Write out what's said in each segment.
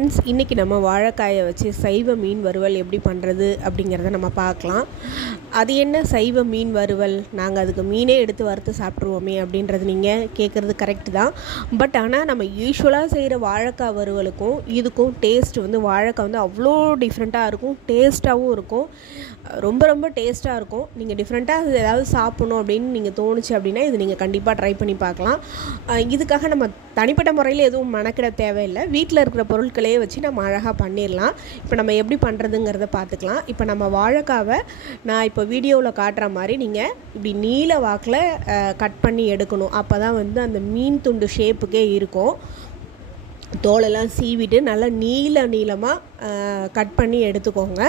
Friends இன்றைக்கி நம்ம வாழைக்காயை வச்சு சைவ மீன் வறுவல் எப்படி பண்ணுறது அப்படிங்கிறத நம்ம பார்க்கலாம். அது என்ன சைவ மீன் வறுவல்? நாங்கள் அதுக்கு மீனே எடுத்து வறுத்து சாப்பிட்ருவோமே அப்படின்றது நீங்கள் கேட்குறது கரெக்டு தான். பட் ஆனால் நம்ம யூஸ்வலாக செய்கிற வாழைக்காய் வறுவலுக்கும் இதுக்கும் டேஸ்ட் வந்து வாழைக்காய் வந்து அவ்வளோ டிஃப்ரெண்ட்டாக இருக்கும் டேஸ்ட்டாகவும் இருக்கும். ரொம்ப ரொம்ப டேஸ்ட்டாக இருக்கும். நீங்கள் டிஃப்ரெண்ட்டாக ஏதாவது சாப்பிட்ணும் அப்படின்னு நீங்கள் தோணுச்சு அப்படின்னா இது நீங்கள் கண்டிப்பாக ட்ரை பண்ணி பார்க்கலாம். இதுக்காக நம்ம தனிப்பட்ட முறையில் எதுவும் மெனக்கிட தேவையில்லை. வீட்டில் இருக்கிற பொருட்களை பொருட்களையே வச்சு நம்ம அழகாக பண்ணிடலாம் இப்போ நம்ம எப்படி பண்ணுறதுங்கிறத பார்த்துக்கலாம் இப்போ நம்ம வாழைக்காவை நான் இப்போ வீடியோவில் காட்டுற மாதிரி நீங்கள் இப்படி நீல வாக்கில் கட் பண்ணி எடுக்கணும். அப்போ தான் வந்து அந்த மீன் துண்டு ஷேப்புக்கே இருக்கும். தோலெல்லாம் சீவிட்டு நல்லா நீள நீளமாக கட் பண்ணி எடுத்துக்கோங்க.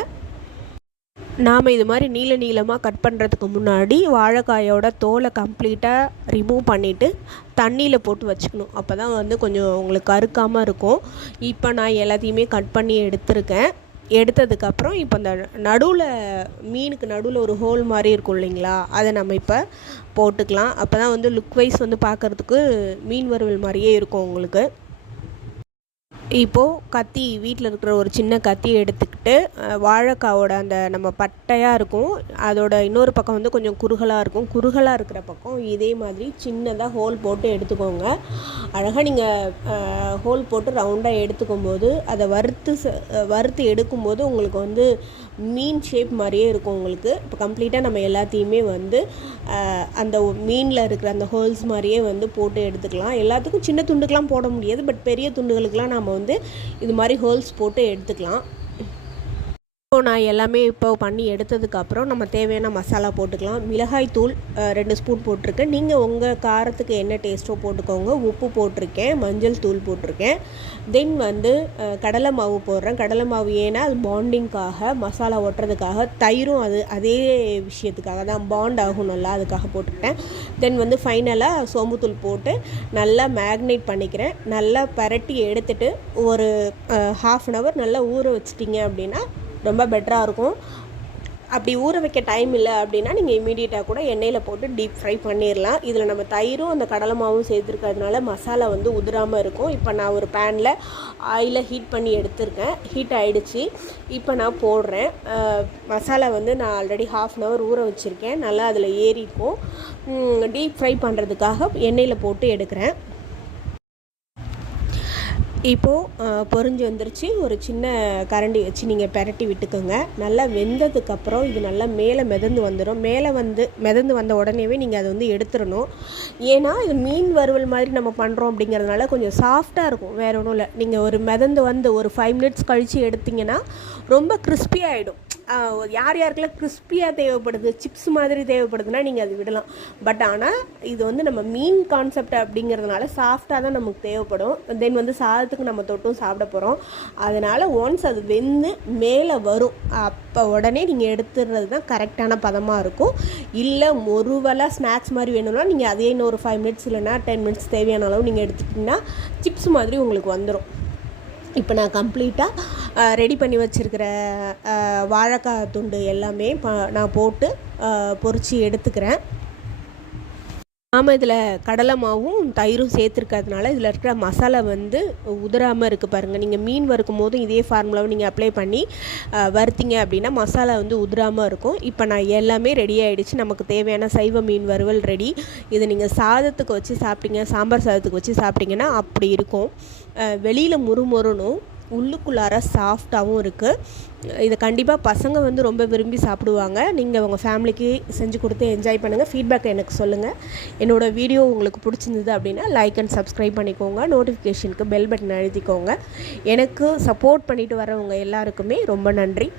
நாம் இது மாதிரி நீள நீளமாக கட் பண்ணுறதுக்கு முன்னாடி வாழைக்காயோட தோலை கம்ப்ளீட்டாக ரிமூவ் பண்ணிவிட்டு தண்ணியில் போட்டு வச்சுக்கணும். அப்போ தான் வந்து கொஞ்சம் உங்களுக்கு கருக்காமல் இருக்கும். இப்போ நான் எல்லாத்தையுமே கட் பண்ணி எடுத்திருக்கேன். எடுத்ததுக்கப்புறம் இப்போ இந்த நடுவில் மீனுக்கு நடுவில் ஒரு ஹோல் மாதிரி இருக்கும் இல்லைங்களா? அதை நம்ம இப்போ போட்டுக்கலாம். அப்போ தான் வந்து லுக் வைஸ் வந்து பார்க்குறதுக்கு மீன் வறுவல் மாதிரியே இருக்கும் உங்களுக்கு. இப்போது கத்தி வீட்டில் இருக்கிற ஒரு சின்ன கத்தி எடுத்துக்கிட்டு வாழைக்காவோட அந்த நம்ம பட்டையாக இருக்கும். அதோட இன்னொரு பக்கம் வந்து கொஞ்சம் குறுகலாக இருக்கும். குறுகலாக இருக்கிற பக்கம் இதே மாதிரி சின்னதாக ஹோல் போட்டு எடுத்துக்கோங்க. அழகாக நீங்கள் ஹோல் போட்டு ரவுண்டாக எடுத்துக்கும் போது அதை வறுத்து ச- வறுத்து எடுக்கும்போது உங்களுக்கு வந்து மீன் ஷேப் மாதிரியே இருக்கும் உங்களுக்கு. இப்போ கம்ப்ளீட்டாக நம்ம எல்லாத்தையுமே வந்து அந்த மீனில் இருக்கிற அந்த ஹோல்ஸ் மாதிரியே வந்து போட்டு எடுத்துக்கலாம். எல்லாத்துக்கும் சின்ன துண்டுக்கெலாம் போட முடியாது. பட் பெரிய துண்டுகளுக்கெலாம் நாம் வந்து இது மாதிரி ஹோல்ஸ் போட்டு எடுத்துக்கலாம். இப்போ நான் எல்லாமே இப்போ பண்ணி எடுத்ததுக்கப்புறம் நம்ம தேவையான மசாலா போட்டுக்கலாம். மிளகாய் தூள் ரெண்டு ஸ்பூன் போட்டிருக்கேன். நீங்கள் உங்கள் காரத்துக்கு என்ன டேஸ்ட்டோ போட்டுக்கோங்க. உப்பு போட்டிருக்கேன் மஞ்சள் தூள் போட்டிருக்கேன். தென் வந்து கடலை மாவு போடுறேன். கடலை மாவு ஏன்னா அது பாண்டிங்காக மசாலா ஒட்டுறதுக்காக தயிரும் அது அதே விஷயத்துக்காக தான் பாண்ட் ஆகும் நல்லா அதுக்காக போட்டுக்கிட்டேன். தென் வந்து ஃபைனலாக சோம்புத்தூள் போட்டு நல்லா மேக்னேட் பண்ணிக்கிறேன். நல்லா பரட்டி எடுத்துட்டு ஒரு ஹாஃப் அன் ஹவர் நல்லா ஊற வச்சிட்டிங்க அப்படின்னா ரொம்ப பெட்டராக இருக்கும். அப்படி ஊற வைக்க டைம் இல்லை அப்படின்னா நீங்கள் இமீடியட்டாக கூட எண்ணெயில் போட்டு டீப் ஃப்ரை பண்ணிடலாம் இதில் நம்ம தயிரும் அந்த கடலை மாவும் சேர்த்துருக்கிறதுனால மசாலா வந்து உதிராமல் இருக்கும். இப்போ நான் ஒரு பேனில் ஆயிலை ஹீட் பண்ணி எடுத்திருக்கேன். ஹீட் ஆகிடுச்சி இப்போ நான் போடுறேன். மசாலா வந்து நான் ஆல்ரெடி ஹாஃப் அன் ஹவர் ஊற வச்சுருக்கேன். நல்லா அதில் ஏறிக்கும். டீப் ஃப்ரை பண்ணுறதுக்காக எண்ணெயில் போட்டு எடுக்கிறேன். இப்போது பொரிஞ்சு வந்துருச்சு. ஒரு சின்ன கரண்டி வச்சு நீங்கள் பெரட்டி விட்டுக்கோங்க. நல்லா வெந்ததுக்கப்புறம் இது நல்லா மேலே மிதந்து வந்துடும் மேலே வந்து மிதந்து வந்த உடனேவே நீங்கள் அதை வந்து எடுத்துடணும். ஏன்னா இது மீன் வறுவல் மாதிரி நம்ம பண்ணுறோம் அப்படிங்கிறதுனால கொஞ்சம் சாஃப்டாக இருக்கும். வேறு ஒன்றும் இல்லை. நீங்கள் ஒரு மிதந்து வந்து ஒரு ஃபைவ் மினிட்ஸ் கழித்து எடுத்தீங்கன்னா ரொம்ப crispy ஆகிடும் யார் யாருக்கெல்லாம் கிறிஸ்பியாக தேவைப்படுது சிப்ஸ் மாதிரி தேவைப்படுதுன்னா நீங்கள் அது விடலாம். பட் ஆனால் இது வந்து நம்ம மீன் கான்செப்ட் அப்படிங்கிறதுனால சாஃப்டாக தான் நமக்கு தேவைப்படும். தென் வந்து சாதத்துக்கு நம்ம தொட்டும் சாப்பிட போகிறோம் அதனால் ஒன்ஸ் அது வெந்து மேலே வரும் அப்போ உடனே நீங்கள் எடுத்துடுறது தான் கரெக்டான பதமாக இருக்கும். இல்லை முருவலாக ஸ்நாக்ஸ் மாதிரி வேணும்னா நீங்கள் அதே இன்னொரு ஃபைவ் மினிட்ஸ் இல்லைன்னா டென் மினிட்ஸ் தேவையான அளவு நீங்கள் எடுத்துக்கிட்டிங்கன்னா சிப்ஸ் மாதிரி உங்களுக்கு வந்துடும் இப்போ நான் கம்ப்ளீட்டாக ரெடி பண்ணி வச்சுருக்கிற வாழைக்காய் துண்டு எல்லாமே ப நான் போட்டு பொரித்து எடுத்துக்கிறேன். ஆமாம் இதில் கடலை மாவும் தயிரும் சேர்த்துருக்கிறதுனால இதில் இருக்கிற மசாலா வந்து உதிராமல் இருக்குது பாருங்கள் நீங்கள் மீன் வறுக்கும் போதும் இதே ஃபார்முலாவை நீங்கள் அப்ளை பண்ணி வறுத்தீங்க அப்படின்னா மசாலா வந்து உதிராமல் இருக்கும். இப்போ நான் எல்லாமே ரெடி ஆகிடுச்சு நமக்கு தேவையான சைவ மீன் வறுவல் ரெடி இதை நீங்கள் சாதத்துக்கு வச்சு சாப்பிட்டீங்க சாம்பார் சாதத்துக்கு வச்சு சாப்பிட்டீங்கன்னா அப்படி இருக்கும். வெளியில் முறுமுறுனும். உள்ளுக்குள்ளார சாஃப்டாகவும் இருக்குது இதை கண்டிப்பாக பசங்க வந்து ரொம்ப விரும்பி சாப்பிடுவாங்க. நீங்கள் உங்கள் ஃபேமிலிக்கு செஞ்சு கொடுத்து என்ஜாய் பண்ணுங்கள் ஃபீட்பேக் எனக்கு சொல்லுங்கள் என்னோடய வீடியோ உங்களுக்கு பிடிச்சிருந்தது அப்படின்னா லைக் அண்ட் சப்ஸ்கிரைப் பண்ணிக்கோங்க. நோட்டிஃபிகேஷனுக்கு பெல் பட்டன் அழுத்திக்கோங்க. எனக்கு சப்போர்ட் பண்ணிட்டு வரவங்க எல்லாருக்குமே ரொம்ப நன்றி.